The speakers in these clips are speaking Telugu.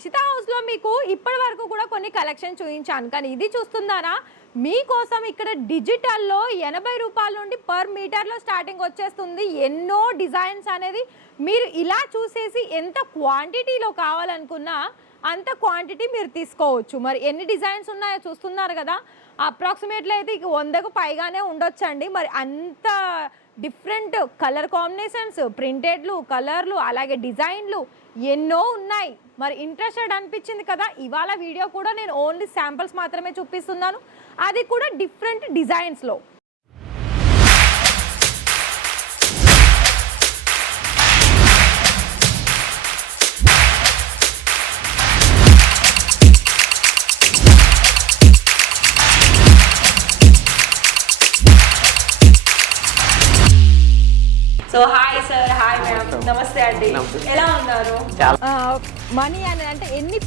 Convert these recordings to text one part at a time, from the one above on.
ఇషితా హౌస్లో మీకు ఇప్పటి వరకు కూడా కొన్ని కలెక్షన్ చూపించాను, కానీ ఇది చూస్తున్నారా మీకోసం ఇక్కడ డిజిటల్లో 80 రూపాయల నుండి పర్ మీటర్లో స్టార్టింగ్ వచ్చేస్తుంది. ఎన్నో డిజైన్స్ అనేది మీరు ఇలా చూసేసి ఎంత క్వాంటిటీలో కావాలనుకున్నా అంత క్వాంటిటీ మీరు తీసుకోవచ్చు. మరి ఎన్ని డిజైన్స్ ఉన్నాయో చూస్తున్నారు కదా, అప్రాక్సిమేట్లీ అయితే ఇక 100కు పైగానే ఉండొచ్చండి. మరి అంత డిఫరెంట్ కలర్ కాంబినేషన్స్, ప్రింటెడ్లు, కలర్లు, అలాగే డిజైన్లు ఎన్నో ఉన్నాయి. మరి ఇంట్రెస్టెడ్ అనిపించింది కదా, ఇవాళ వీడియో కూడా నేను ఓన్లీ శాంపిల్స్ మాత్రమే చూపిస్తున్నాను, అది కూడా డిఫరెంట్ డిజైన్స్లో. So hi sir, hi ma'am, నమస్తే అండి, ఎలా ఉన్నారు? మనీ అని అంటే ఎన్ని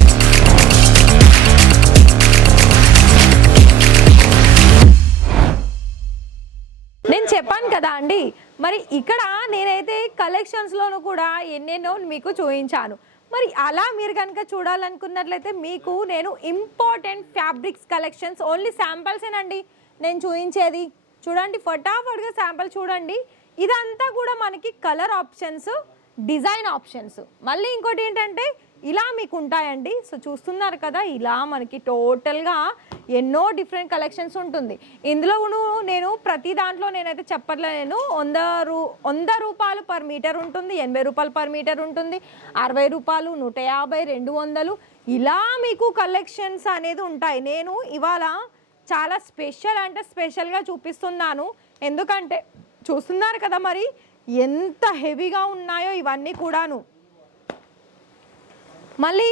నేను చెప్పాను కదా అండి, మరి ఇక్కడ నేనైతే కలెక్షన్స్లోనూ కూడా ఎన్నెన్నో మీకు చూపించాను. మరి అలా మీరు కనుక చూడాలనుకున్నట్లయితే మీకు నేను ఇంపార్టెంట్ ఫ్యాబ్రిక్స్ కలెక్షన్స్ ఓన్లీ శాంపిల్సేనండి నేను చూపించేది. చూడండి, ఫటాఫట్గా శాంపిల్ చూడండి. ఇదంతా కూడా మనకి కలర్ ఆప్షన్స్, డిజైన్ ఆప్షన్స్. మళ్ళీ ఇంకోటి ఏంటంటే ఇలా మీకు ఉంటాయండి. సో చూస్తున్నారు కదా, ఇలా మనకి టోటల్గా ఎన్నో డిఫరెంట్ కలెక్షన్స్ ఉంటుంది. ఇందులో నేను ప్రతి దాంట్లో నేనైతే చెప్పట్లేను. 100 రూపాయలు పర్ మీటర్ ఉంటుంది, 80 రూపాయలు పర్ మీటర్ ఉంటుంది, 60 రూపాయలు, 150, 200 ఇలా మీకు కలెక్షన్స్ అనేది ఉంటాయి. నేను ఇవాళ చాలా స్పెషల్ అంటే స్పెషల్గా చూపిస్తున్నాను. ఎందుకంటే చూస్తున్నారు కదా మరి ఎంత హెవీగా ఉన్నాయో ఇవన్నీ కూడాను. మళ్ళీ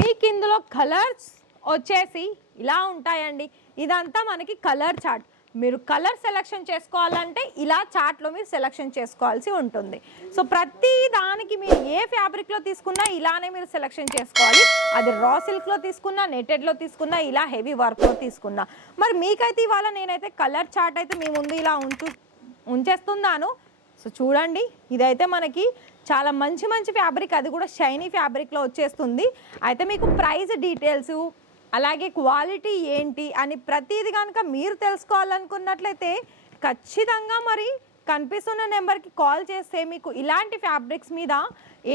మీకు ఇందులో కలర్స్ వచ్చేసి ఇలా ఉంటాయండి. ఇదంతా మనకి కలర్ చార్ట్. మీరు కలర్ సెలెక్షన్ చేసుకోవాలంటే ఇలా చార్ట్లో మీరు సెలెక్షన్ చేసుకోవాల్సి ఉంటుంది. సో ప్రతి దానికి మీరు ఏ ఫ్యాబ్రిక్లో తీసుకున్నా ఇలానే మీరు సెలెక్షన్ చేసుకోవాలి. అది రా సిల్క్లో తీసుకున్నా, నెటెడ్లో తీసుకున్నా, ఇలా హెవీ వర్క్లో తీసుకున్నా. మరి మీకైతే ఇవాళ నేనైతే కలర్ చార్ట్ అయితే మీ ముందు ఇలా ఉంచేస్తున్నాను. సో చూడండి, ఇదైతే మనకి చాలా మంచి మంచి ఫ్యాబ్రిక్, అది కూడా షైనీ ఫ్యాబ్రిక్లో వచ్చేస్తుంది. అయితే మీకు ప్రైస్ డీటెయిల్స్, అలాగే క్వాలిటీ ఏంటి అని ప్రతిదీ కనుక మీరు తెలుసుకోవాలనుకున్నట్లయితే ఖచ్చితంగా మరి కనిపిస్తున్న నెంబర్కి కాల్ చేస్తే మీకు ఇలాంటి ఫ్యాబ్రిక్స్ మీద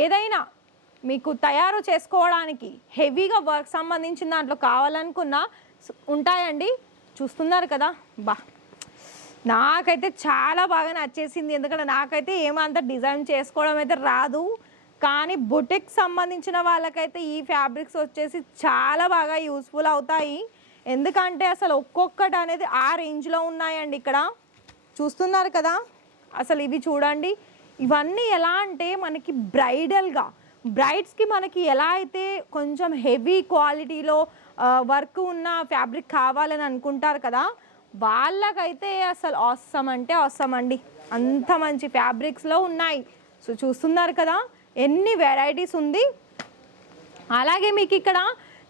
ఏదైనా మీకు తయారు చేసుకోవడానికి హెవీగా వర్క్ సంబంధించిన దాంట్లో కావాలనుకున్నా ఉంటాయండి. చూస్తున్నారు కదా, నాకైతే చాలా బాగా నచ్చేసింది. ఎందుకంటే నాకైతే ఏమంత డిజైన్ చేసుకోవడం అయితే రాదు, కానీ బొటిక్ సంబంధించిన వాళ్ళకైతే ఈ ఫ్యాబ్రిక్స్ వచ్చేసి చాలా బాగా యూస్ఫుల్ అవుతాయి. ఎందుకంటే అసలు ఒక్కొక్కటి అనేది ఆ రేంజ్లో ఉన్నాయండి. ఇక్కడ చూస్తున్నారు కదా, అసలు ఇవి చూడండి, ఇవన్నీ ఎలా అంటే మనకి బ్రైడ్స్కి మనకి ఎలా అయితే కొంచెం హెవీ క్వాలిటీలో వర్క్ ఉన్న ఫ్యాబ్రిక్ కావాలని అనుకుంటారు కదా, వాళ్ళకైతే అసలు ఆసమ్ అంటే ఆసమ్ అండి. అంత మంచి ఫ్యాబ్రిక్స్లో ఉన్నాయి. సో చూస్తున్నారు కదా ఎన్ని వెరైటీస్ ఉంది. అలాగే మీకు ఇక్కడ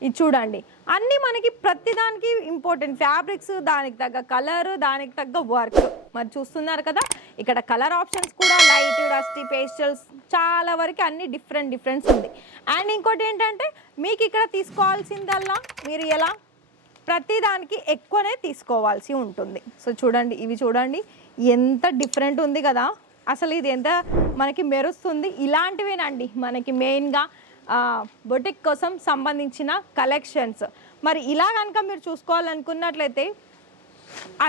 ఇది చూడండి, అన్నీ మనకి ప్రతిదానికి ఇంపార్టెంట్ ఫ్యాబ్రిక్స్, దానికి తగ్గ కలర్, దానికి తగ్గ వర్క్. మరి చూస్తున్నారు కదా, ఇక్కడ కలర్ ఆప్షన్స్ కూడా లైట్, డస్టీ, పేస్టల్స్ చాలా వరకు అన్ని డిఫరెంట్స్ ఉంది. అండ్ ఇంకోటి ఏంటంటే మీకు ఇక్కడ తీసుకోవాల్సిందల్లా మీరు ఎలా ప్రతిదానికి ఎక్కువనే తీసుకోవాల్సి ఉంటుంది. సో చూడండి, ఇవి చూడండి ఎంత డిఫరెంట్ ఉంది కదా, అసలు ఇది ఎంత మనకి మెరుస్తుంది. ఇలాంటివేనండి మనకి మెయిన్గా బొటిక్ కోసం సంబంధించిన కలెక్షన్స్. మరి ఇలా కనుక మీరు చూసుకోవాలనుకున్నట్లయితే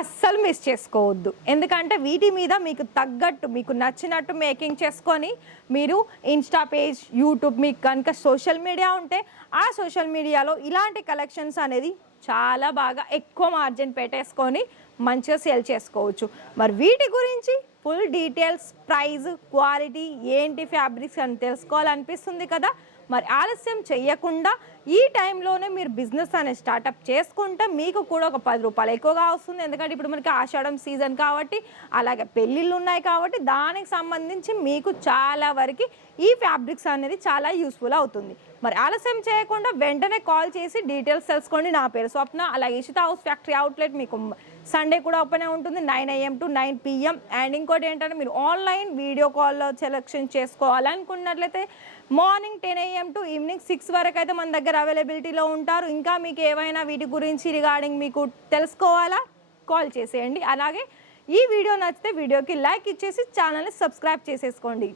అస్సలు మిస్ చేసుకోవద్దు. ఎందుకంటే వీటి మీద మీకు తగ్గట్టు, మీకు నచ్చినట్టు మేకింగ్ చేసుకొని మీరు ఇన్స్టా పేజ్, యూట్యూబ్, మీకు కనుక సోషల్ మీడియా ఉంటే ఆ సోషల్ మీడియాలో ఇలాంటి కలెక్షన్స్ అనేది చాలా బాగా ఎక్కువ మార్జిన్ పెట్టేసుకొని మంచిగా సేల్ చేసుకోవచ్చు. మరి వీటి గురించి ఫుల్ డీటెయిల్స్, ప్రైస్, క్వాలిటీ ఏంటి ఫ్యాబ్రిక్స్ అని తెలుసుకోవాలనిపిస్తుంది కదా. మరి ఆలస్యం చేయకుండా ఈ టైంలోనే మీరు బిజినెస్ అనేది స్టార్ట్అప్ చేసుకుంటే మీకు కూడా ఒక 10 రూపాయలు ఎక్కువగా వస్తుంది. ఎందుకంటే ఇప్పుడు మనకి ఆషాఢం సీజన్ కాబట్టి, అలాగే పెళ్ళిళ్ళు ఉన్నాయి కాబట్టి దానికి సంబంధించి మీకు చాలా వరకు ఈ ఫ్యాబ్రిక్స్ అనేది చాలా యూస్ఫుల్ అవుతుంది. మరి ఆలస్యం చేయకుండా వెంటనే కాల్ చేసి డీటెయిల్స్ తెలుసుకోండి. నా పేరు స్వప్న. అలాగే ఇషితా హౌస్ ఫ్యాక్టరీ అవుట్లెట్ మీకు సండే కూడా ఓపెన్ ఉంటుంది 9 AM to 9 PM. అండ్ ఇంకోటి ఏంటంటే మీరు ఆన్లైన్ వీడియో కాల్లో సెలెక్షన్ చేసుకోవాలనుకున్నట్లయితే మార్నింగ్ 10 AM టు ఈవినింగ్ 6 వరకు అయితే మన దగ్గర అవైలబిలిటీలో ఉంటారు. ఇంకా మీకు ఏవైనా వీటి గురించి రిగార్డింగ్ మీకు తెలుసుకోవాలా, కాల్ చేసేయండి. అలాగే ఈ వీడియో నచ్చితే వీడియోకి లైక్ ఇచ్చేసి ఛానల్ని సబ్స్క్రైబ్ చేసేసుకోండి.